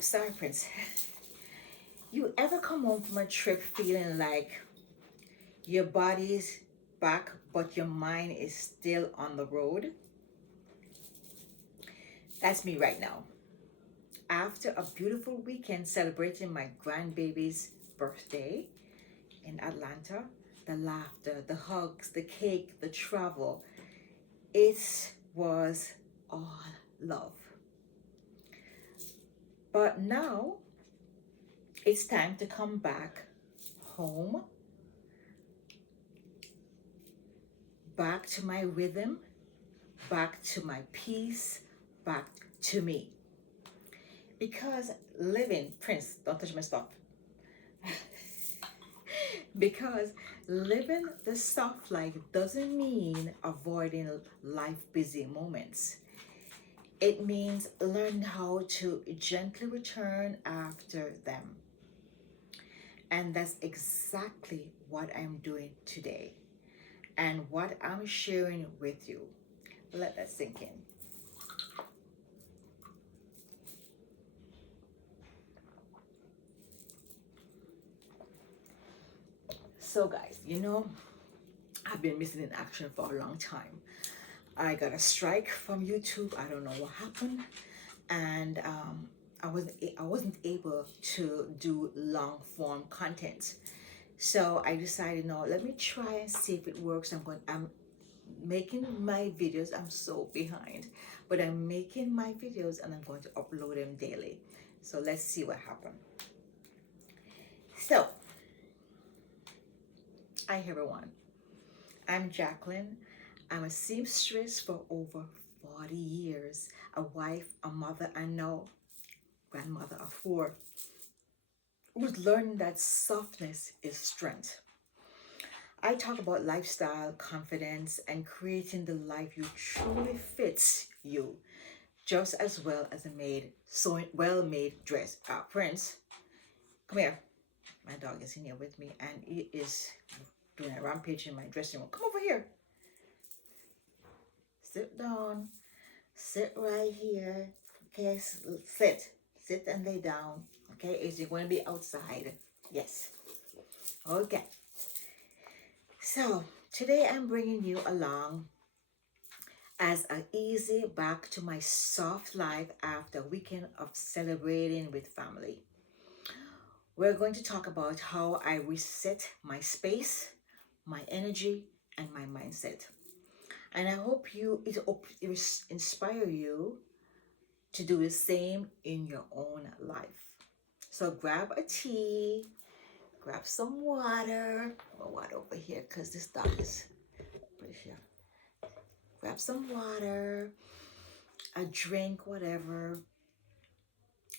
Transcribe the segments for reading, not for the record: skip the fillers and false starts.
Sorry, Prince. You ever come home from a trip feeling like your body's back, but your mind is still on the road? That's me right now. After a beautiful weekend celebrating my grandbaby's birthday in Atlanta, the laughter, the hugs, the cake, the travel, it was all love. But now it's time to come back home, back to my rhythm, back to my peace, back to me. Because living, Prince, don't touch my stuff. Because living the soft life doesn't mean avoiding life busy moments. It means learn how to gently return after them. And that's exactly what I'm doing today and what I'm sharing with you. Let that sink in. So, guys, I've been missing in action for a long time. I got a strike from YouTube. I don't know what happened, and I wasn't able to do long form content. So I decided, no, let me try and see if it works. I'm making my videos. I'm so behind, but I'm making my videos and I'm going to upload them daily. So let's see what happened. So, hi everyone. I'm Jacqueline. I'm a seamstress for over 40 years, a wife, a mother, and now grandmother of four, who's learning that softness is strength. I talk about lifestyle, confidence, and creating the life you truly fits you, just as well as a well-made dress. Prince, come here. My dog is in here with me, and he is doing a rampage in my dressing room. Come over here. Sit down. Sit right here. Okay, sit. Sit and lay down. Okay, is you're going to be outside? Yes. Okay. So today I'm bringing you along as an easy back to my soft life after a weekend of celebrating with family. We're going to talk about how I reset my space, my energy, and my mindset. And I hope it inspire you to do the same in your own life. So grab a tea, grab some water. Put water over here because this dog is pretty here. Grab some water, a drink, whatever,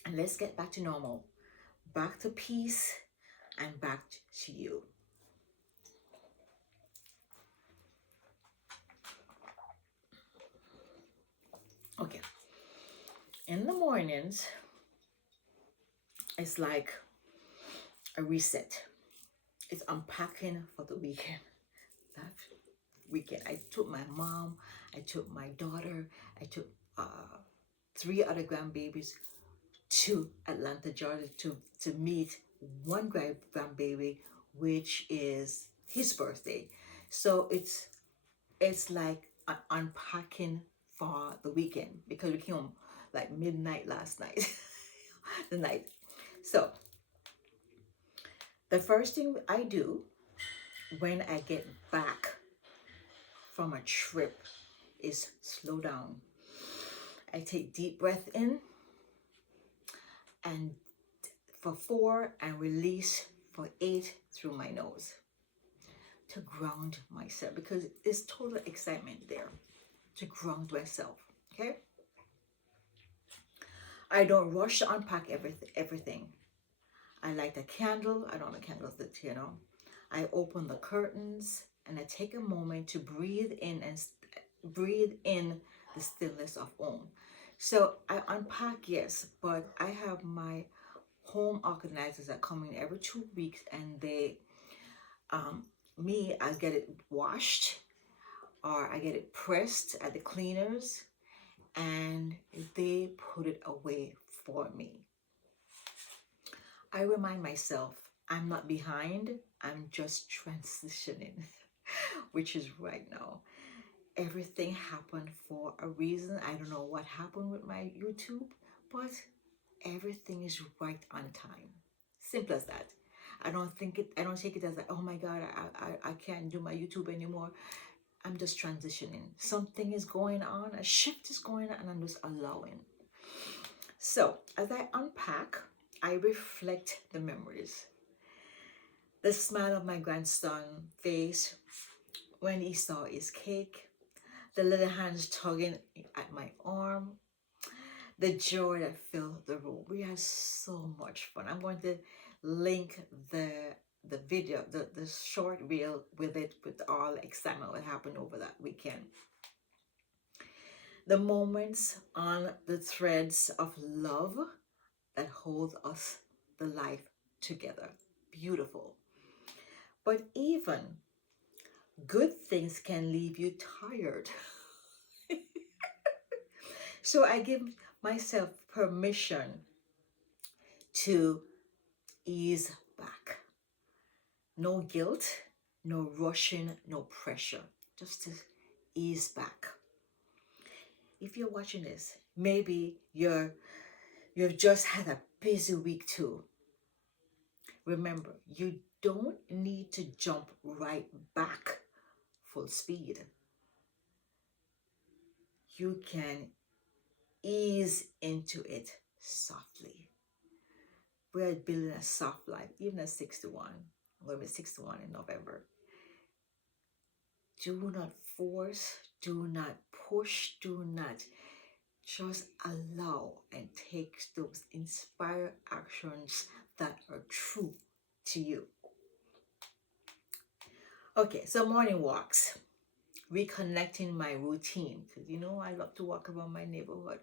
and let's get back to normal, back to peace, and back to you. Okay. In the mornings, it's like a reset. It's unpacking for the weekend. That weekend, I took my mom, I took my daughter, I took three other grandbabies to Atlanta, Georgia to meet one grandbaby, which is his birthday. So it's like unpacking for the weekend because we came home like midnight last night, the night. So the first thing I do when I get back from a trip is slow down. I take deep breath in and for 4 and release for 8 through my nose to ground myself because there's total excitement there to ground myself. Okay, I don't rush to unpack everything. I light a candle. I don't have candles that. I open the curtains and I take a moment to breathe in and breathe in the stillness of home. So I unpack, yes, but I have my home organizers that come in every 2 weeks, and I get it washed or I get it pressed at the cleaners, and they put it away for me. I remind myself I'm not behind, I'm just transitioning, which is right now. Everything happened for a reason. I don't know what happened with my YouTube, but everything is right on time. Simple as that. I don't take it as like, oh my God, I can't do my YouTube anymore. I'm just transitioning. Something is going on, a shift is going on, and I'm just allowing. So as I unpack, I reflect the memories. The smile of my grandson face when he saw his cake, the little hands tugging at my arm, the joy that filled the room. We had so much fun. I'm going to link the video, the short reel with it, with all the excitement that happened over that weekend. The moments on the threads of love that hold us the life together. Beautiful. But even good things can leave you tired. So I give myself permission to ease back. No guilt, no rushing, no pressure. Just to ease back. If you're watching this, maybe you've just had a busy week too. Remember, you don't need to jump right back full speed. You can ease into it softly. We're building a soft life, even at 61. I'm going to be 61 in November. Do not force, do not push, do not, just allow and take those inspired actions that are true to you. Okay, so morning walks, reconnecting my routine, because I love to walk around my neighborhood.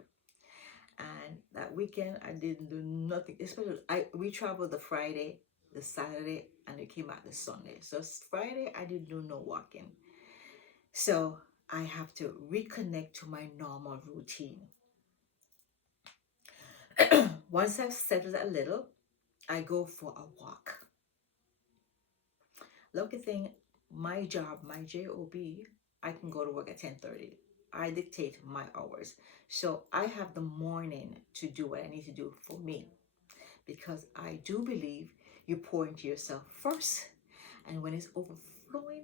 And that weekend I didn't do nothing, especially we traveled the Friday, the Saturday, and we came back the Sunday. So Friday I didn't do no walking. So I have to reconnect to my normal routine. Once I've settled a little, I go for a walk. Lucky thing, my job, my job, I can go to work at 10:30. I dictate my hours. So I have the morning to do what I need to do for me, because I do believe you pour into yourself first, and when it's overflowing,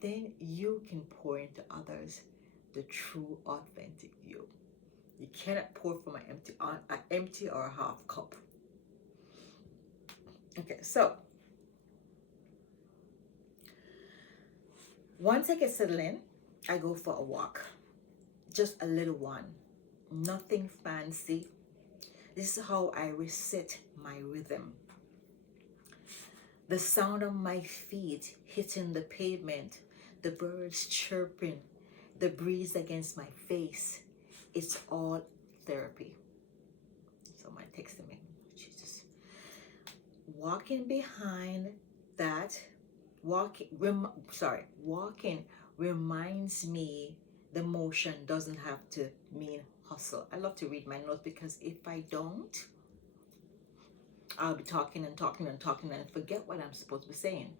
then you can pour into others the true, authentic you. You cannot pour from an empty or a half cup. Okay, so once I get settled in, I go for a walk, just a little one, nothing fancy. This is how I reset my rhythm. The sound of my feet hitting the pavement, the birds chirping, the breeze against my face, it's all therapy. Someone texted me, Jesus. Walking behind that, walking reminds me the motion doesn't have to mean hustle. I love to read my notes, because if I don't, I'll be talking and talking and talking and forget what I'm supposed to be saying.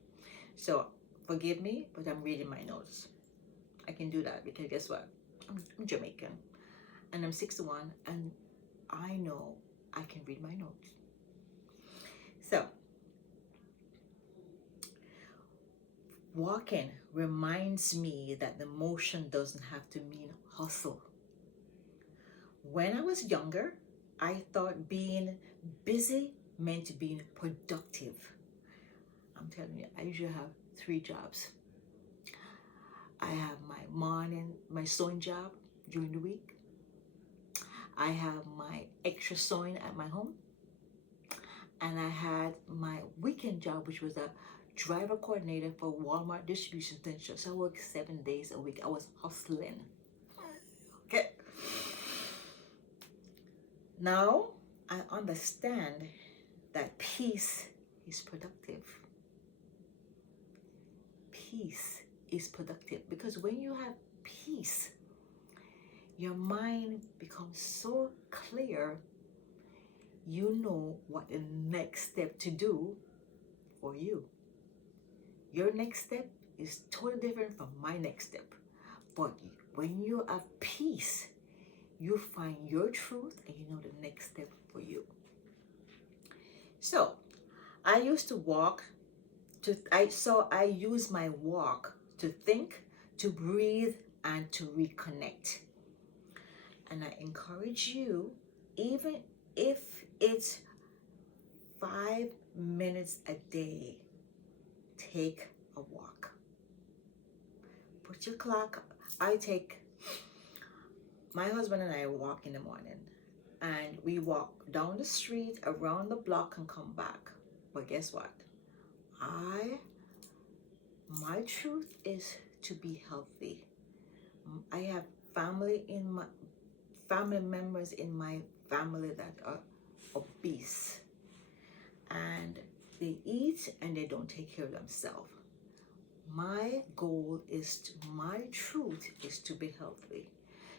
So forgive me, but I'm reading my notes. I can do that because guess what? I'm Jamaican and I'm 61 and I know I can read my notes. So walking reminds me that the motion doesn't have to mean hustle. When I was younger, I thought being busy meant being productive. I'm telling you, I usually have 3 jobs. I have my sewing job during the week. I have my extra sewing at my home. And I had my weekend job, which was a driver coordinator for Walmart distribution center. So I worked 7 days a week. I was hustling. Okay. Now I understand that peace is productive. Peace is productive, because when you have peace, your mind becomes so clear, you know what the next step to do for you. Your next step is totally different from my next step. But when you have peace, you find your truth and you know the next step for you. So I used to walk I use my walk to think, to breathe, and to reconnect. And I encourage you, even if it's 5 minutes a day, take a walk. Put your clock. My husband and I walk in the morning, and we walk down the street, around the block, and come back. But guess what? My truth is to be healthy. I have family members in my family that are obese, and they eat and they don't take care of themselves. My truth is to be healthy.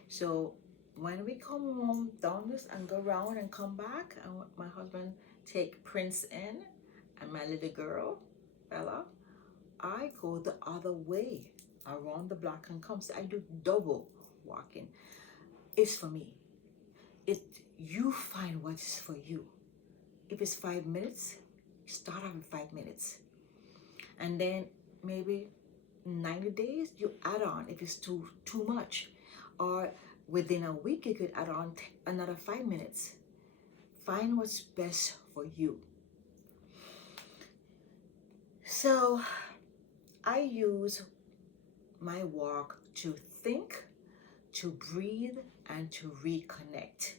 So when we come home down this and go around and come back, and my husband take Prince in and my little girl, Bella, I go the other way around the block and come. So I do double walking. It's for me. You find what is for you. If it's 5 minutes, start out with 5 minutes. And then maybe 90 days, you add on if it's too much. Or within a week, you could add on another 5 minutes. Find what's best for you. So I use my walk to think, to breathe, and to reconnect.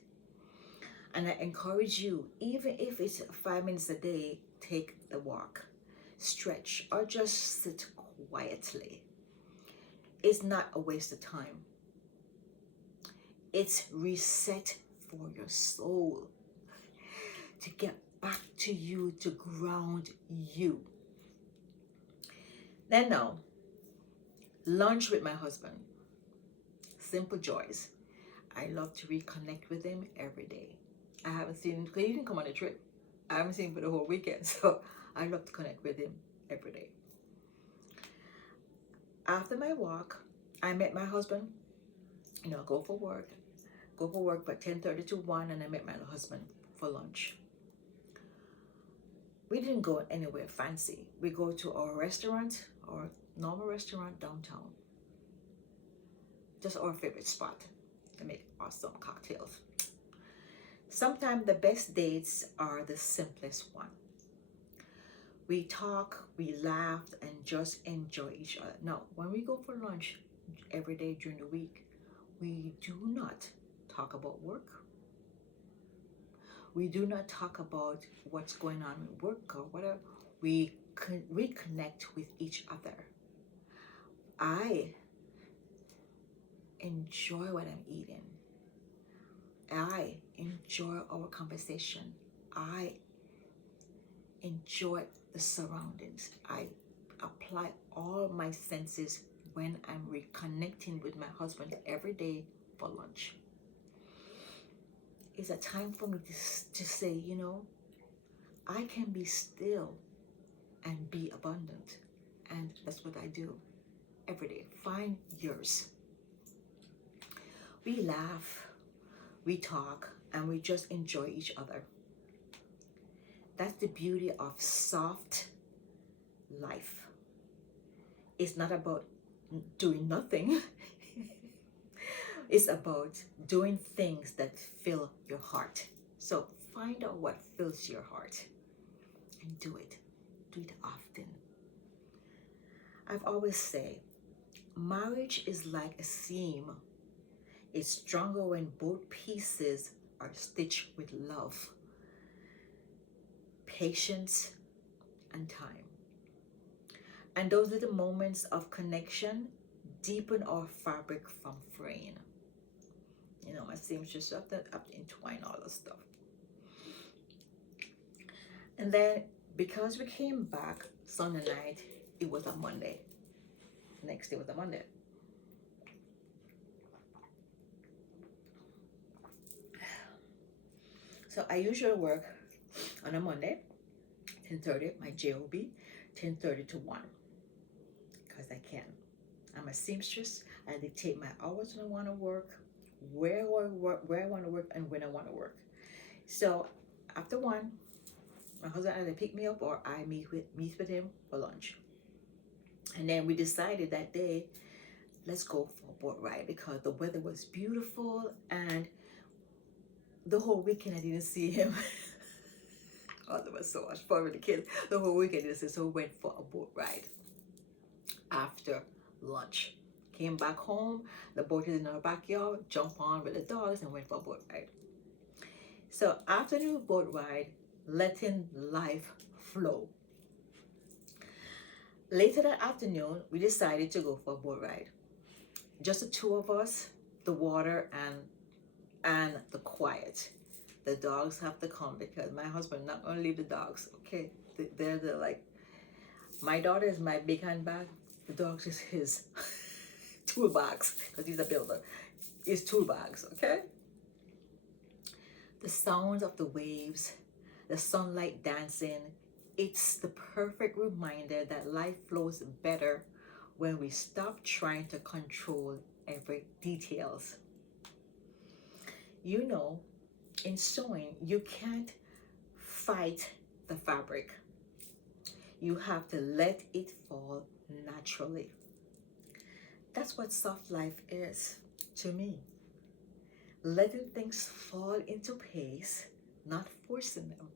And I encourage you, even if it's 5 minutes a day, take the walk, stretch, or just sit quietly. It's not a waste of time. It's reset for your soul, to get back to you, to ground you. Then now, lunch with my husband. Simple joys. I love to reconnect with him every day. I haven't seen him because he didn't come on a trip. I haven't seen him for the whole weekend, so I love to connect with him every day. After my walk, I met my husband. Go for work by 10:30 to 1, and I met my husband for lunch. We didn't go anywhere fancy. We go to our restaurant, our normal restaurant downtown. Just our favorite spot. They make awesome cocktails. Sometimes the best dates are the simplest one. We talk, we laugh, and just enjoy each other. Now, when we go for lunch every day during the week, we do not talk about work. We do not talk about what's going on with work or whatever. We reconnect with each other. I enjoy what I'm eating. I enjoy our conversation. I enjoy the surroundings. I apply all my senses when I'm reconnecting with my husband every day for lunch. It's a time for me to say, I can be still and be abundant. And that's what I do every day. Find yours. We laugh, we talk, and we just enjoy each other. That's the beauty of soft life. It's not about doing nothing. It's about doing things that fill your heart. So find out what fills your heart and do it. Do it often. I've always said, marriage is like a seam. It's stronger when both pieces are stitched with love, patience, and time. And those little moments of connection deepen our fabric from fraying. My seamstress have to entwine all the stuff. And then, because we came back Sunday night, it was a Monday. Next day was a Monday. So I usually work on a Monday, 10:30, my job, 10:30 to 1, because I can. I'm a seamstress. I dictate my hours when I want to work, where I want to work, and when I want to work. So after 1, my husband either pick me up or I meet with him for lunch. And then we decided that day, let's go for a boat ride because the weather was beautiful, and the whole weekend I didn't see him. Oh, that was so much fun with the kids. The whole weekend I didn't see him, so we went for a boat ride after lunch. Came back home, the boat is in our backyard, jump on with the dogs and went for a boat ride. So after the boat ride, letting life flow. Later that afternoon, we decided to go for a boat ride. Just the two of us, the water and the quiet. The dogs have to come because my husband not gonna leave the dogs. Okay, they're like, my daughter is my big handbag. The dogs is his toolbox because he's a builder. His toolbox. Okay. The sounds of the waves, the sunlight dancing. It's the perfect reminder that life flows better when we stop trying to control every details. You know, in sewing, you can't fight the fabric. You have to let it fall naturally. That's what soft life is to me. Letting things fall into place, not forcing them.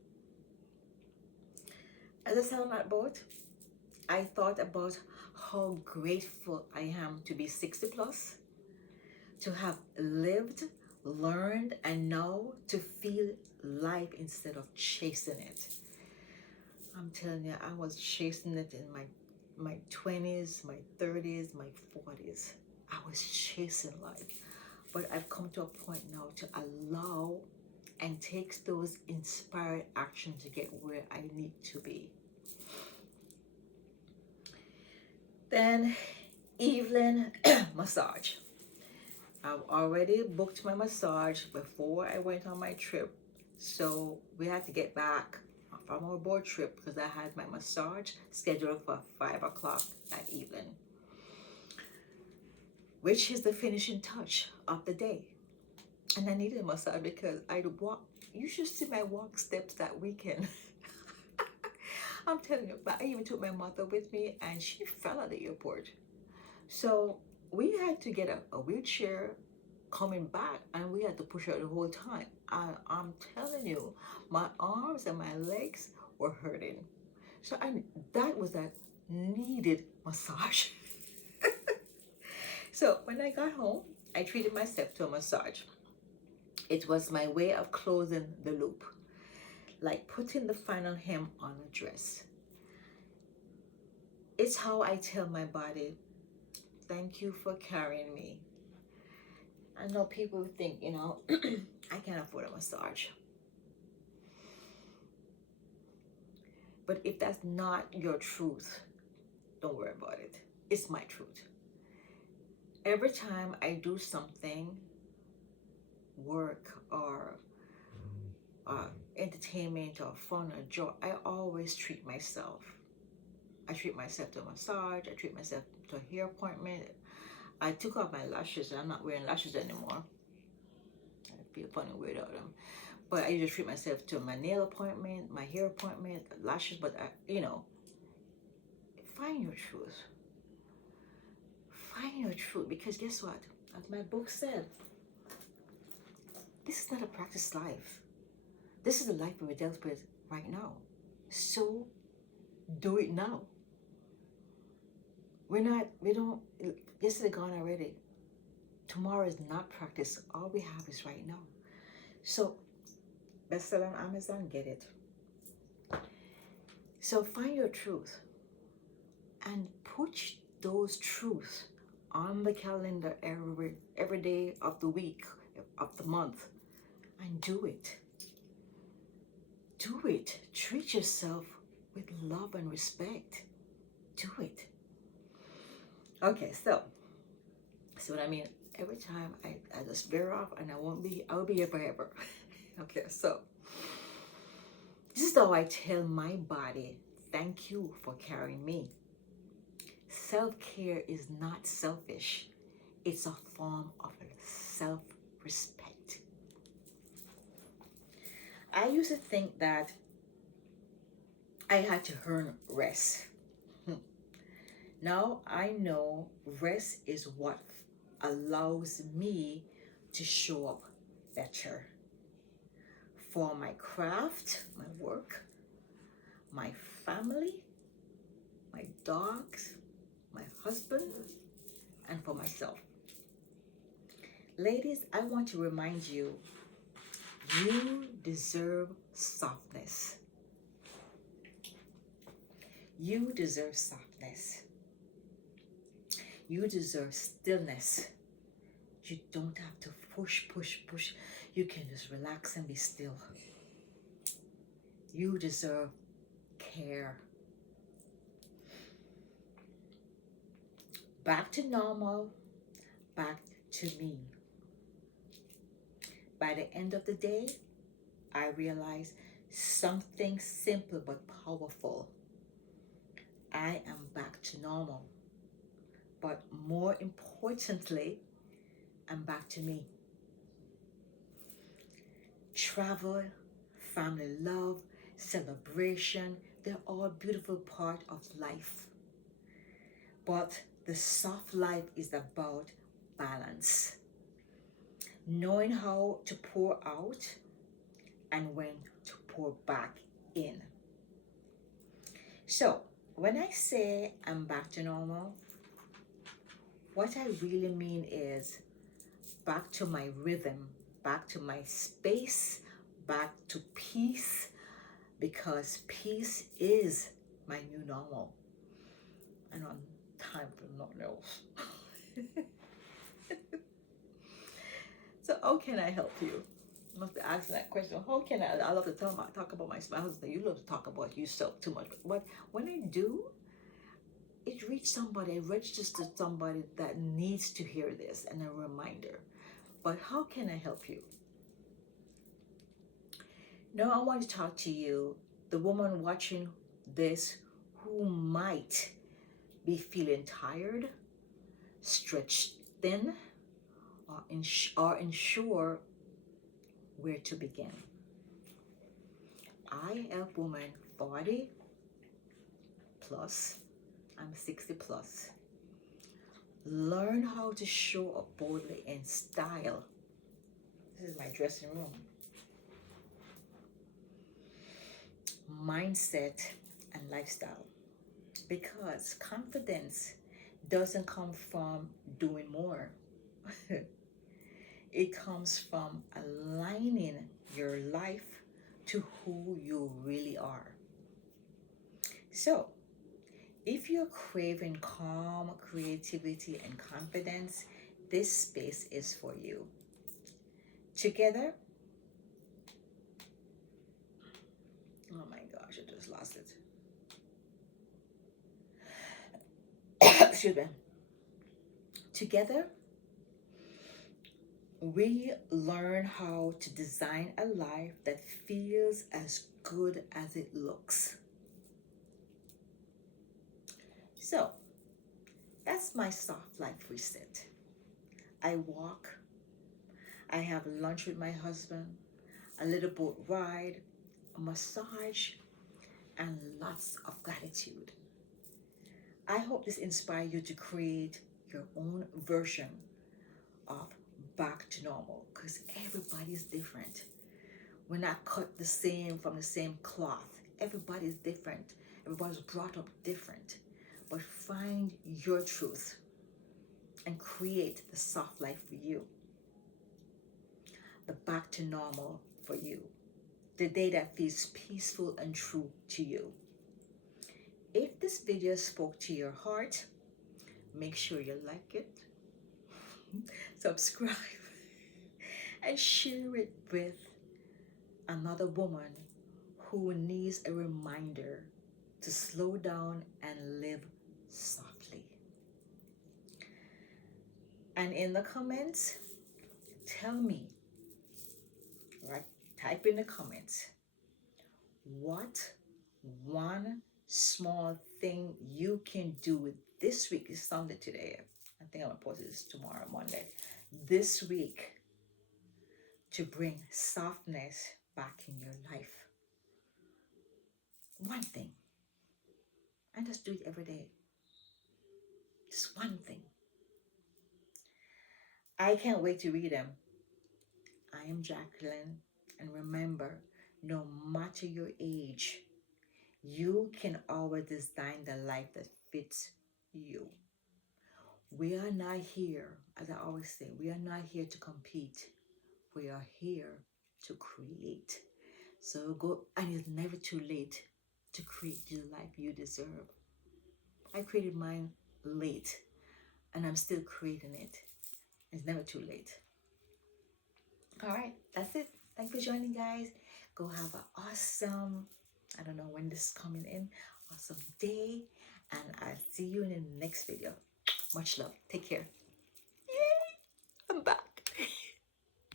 As I sat on that boat, I thought about how grateful I am to be 60 plus, to have lived, learned, and now to feel life instead of chasing it. I'm telling you, I was chasing it in my 20s, my 30s, my 40s. I was chasing life. But I've come to a point now to allow and take those inspired actions to get where I need to be. Then evening massage. I've already booked my massage before I went on my trip. So we had to get back from our board trip because I had my massage scheduled for 5 o'clock that evening, which is the finishing touch of the day. And I needed a massage because I'd walk. You should see my walk steps that weekend. I'm telling you, but I even took my mother with me and she fell at the airport. So we had to get a wheelchair coming back and we had to push her the whole time. I'm telling you, my arms and my legs were hurting. So that was a needed massage. So when I got home, I treated myself to a massage. It was my way of closing the loop, like putting the final hem on a dress. It's how I tell my body, thank you for carrying me. I know people think, I can't afford a massage. But if that's not your truth, don't worry about it. It's my truth. Every time I do something, work or entertainment or fun or joy, I always treat myself. I treat myself to a massage. I treat myself to a hair appointment. I took off my lashes. I'm not wearing lashes anymore. I feel funny without them. But I usually treat myself to my nail appointment, my hair appointment, lashes. But find your truth. Find your truth, because guess what? As my book said, this is not a practice life. This is the life we're dealt with right now. So do it now. We don't, yesterday gone already. Tomorrow is not practice. All we have is right now. So, bestseller on Amazon, get it. So find your truth and put those truths on the calendar every day of the week, of the month, and do it. Do it. Treat yourself with love and respect. Do it. Okay, so see what I mean? Every time I just veer off and I'll be here forever. Okay, so This is how I tell my body, thank you for carrying me. Self-care is not selfish. It's a form of self-respect. I used to think that I had to earn rest. Now I know rest is what allows me to show up better for my craft, my work, my family, my dogs, my husband, and for myself. Ladies, I want to remind you, you deserve softness. You deserve softness. You deserve stillness. You don't have to push, push, push. You can just relax and be still. You deserve care. Back to normal, back to me. By the end of the day, I realized something simple but powerful. I am back to normal. But more importantly, I'm back to me. Travel, family love, celebration, they're all beautiful part of life. But the soft life is about balance. Knowing how to pour out and when to pour back in. So, when I say I'm back to normal, what I really mean is back to my rhythm, back to my space, back to peace, because peace is my new normal. And on time for nothing else. So how can I help you? You must be asking that question. How can I love to talk about my husband. You love to talk about yourself too much. But when I do, it reaches somebody, it registers to somebody that needs to hear this and a reminder. But how can I help you? Now I want to talk to you, the woman watching this who might be feeling tired, stretched thin, or unsure where to begin. I help women 40 plus, I'm 60 plus. Learn how to show up boldly in style. This is my dressing room. Mindset and lifestyle. Because confidence doesn't come from doing more. It comes from aligning your life to who you really are. So, if you're craving calm, creativity, and confidence, this space is for you. Together, oh my gosh, I just lost it. Excuse me. Together, we learn how to design a life that feels as good as it looks. So, that's my soft life reset. I walk, I have lunch with my husband, a little boat ride, a massage, and lots of gratitude. I hope this inspires you to create your own version of back to normal, because everybody's different. We're not cut the same from the same cloth. Everybody's different. Everybody's brought up different. But find your truth and create the soft life for you. The back to normal for you. The day that feels peaceful and true to you. If this video spoke to your heart, make sure you like it, subscribe, and share it with another woman who needs a reminder to slow down and live softly. And in the comments, tell me, right? Type in the comments, what one small thing you can do this week. Is Sunday today. I think I'm gonna post this tomorrow, Monday. This week to bring softness back in your life. One thing. And just do it every day. Just one thing. I can't wait to read them. I am Jacqueline. And remember, no matter your age, you can always design the life that fits you. We are not here, as I always say, we are not here to compete. We are here to create. So go, and it's never too late to create the life you deserve. I created mine late, and I'm still creating it. It's never too late. All right, that's it. Thanks for joining, guys. Go have an awesome, I don't know when this is coming in, awesome day. And I'll see you in the next video. Much love. Take care.